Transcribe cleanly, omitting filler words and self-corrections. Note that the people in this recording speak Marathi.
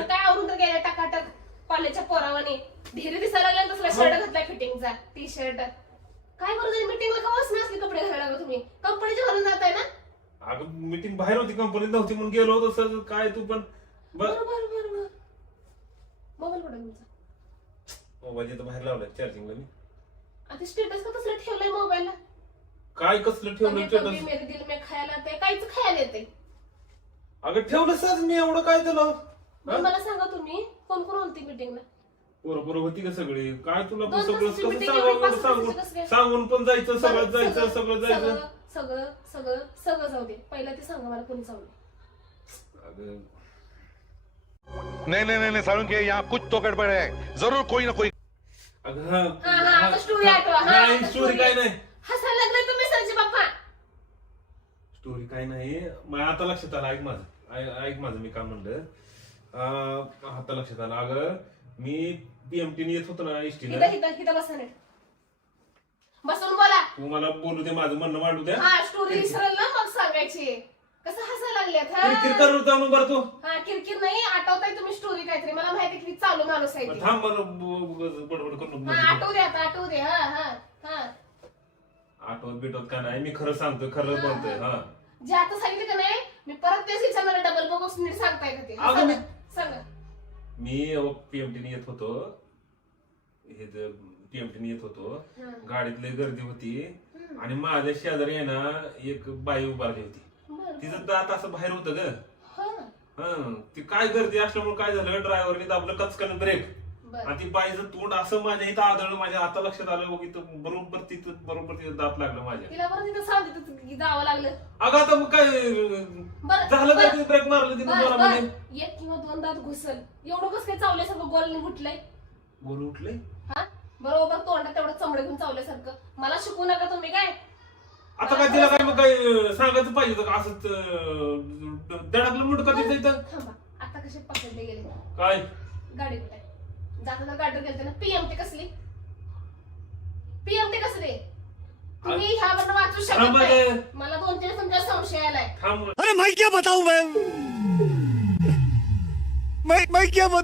काय आवरून तर गेल्या टाकाटक कॉलेजच्या पोरावाने धीरे दिसायला लागला तसला शर्ट घातलाय फिटिंगचा टी शर्ट काय करू मीटिंगला कवाच नसले कपडे घालायला लागला तुम्ही कंपनीचे घालून जाताय ना अगं मीटिंग बाहेर होती कंपनीत नव्हती म्हणून गेलो होतो सर काय तू पण बरोबर मोबाईल कुठे तुमचा मोबाईल इथं बाहेर लावलाय चार्जिंगला मी आता स्टेटस का तसलं ठेवलंय मोबाईलला काय कसलं ठेवलं स्टेटस मेरे दिल में खायला ते काहीच खायला येते अगं ठेवलं सर मी एवढं काय तुला मला सांगा तुम्ही कोण कोण होती मीटिंगला पोरं होती का सगळी काय तुला दोन सगळं तासाची meeting कसं एवढी पाच सांगून तासाची कसं काय? सांगून पण जायचं सगळं जायचं सगळं जायचं सगळं जाऊ दे पहिला ते सांगा मला कोणी चावलं अगं नहीं नहीं नहीं नहीं साळुंके यहाँ कुछ तो गड़बड़ है जरूर कोई ना कोई अगं आता स्टोरी आठवा नाही स्टोरी काय नाही हसायला लागलाय तुम्ही सरजी बाप्पा स्टोरी काय नाही मला आता लक्षात आलं ऐक माझं मी काय म्हणलं आता लक्षात आलं अगं मी पीएमटी येत होतो ना एसटी इथं बसा नीट बसून बोला तू मला बोलू दे माझं म्हणणं मांडू द्या हा स्टोरी विसरल ना मग सांगायची कसं हसायला लागल्यात किरकिर करत जाऊ बरं तू हा किरकिर नाही आठवताय तुम्ही स्टोरी काहीतरी मला माहिती किती चालू माणूस आहे ती. थांब मला बडबड करून हा आठवू दे आता आठवू दे हा हा हा आठवत बिटवत का नाही मी खरं सांगतोय खरं बोलतोय हा जे आता सांगितलं का नाही मी परत तेच विचारणार डबल बॉक्स नीट सांगताय का ते हा, अगं सांगा मी पीएमटी येत होतो हे पीएमटी येत होतो हा. गाडीतली गर्दी होती आणि माझ्या शेजारी आहे ना एक बाई उभारली होती बरं. तिचं दात असं बाहेर होतं ग हा. हं ती काय गर्दी असल्यामुळे काय झालं ड्रायव्हरने दाबलं कचकन ब्रेक बरं. आणि ती बाईचं तोंड असं माझ्या इथं आदळलं माझ्या आता लक्षात आलं बघ इथं बरोबर तिथं दात लागलं माझ्या तिला बरं तिथं सांगते जावं लागलं अगं आता मग काय बरं, झालं बरं. का तिने ब्रेक मारलं तिने बरं, जोरामध्ये बरं. एक किंवा दोन दात घुसल एवढं कसं काय चावल्यासारखं गोल उठलंय बोल उठले हा बरोबर तोंडात तेवढं चमडे घेऊन चावल्यासारखं मला शिकवू नका तुम्ही काय आता काय तिला काय मग काय सांगायचं पाहिजे होतं का असंच दडापलं मुंडका तिथं इथं थांबा आता कसे पकडले गेले काय गाडी कुठे जाताना गाडी गेलते ना पीएमटी कसली पीएमटी कसली तुम्ही ह्यावर वाचू शकत थांबा नाही रे. मला 2-3 तुमच्या संशय आलाय थांब अरे मैं क्या बताऊं मैं क्या बताऊं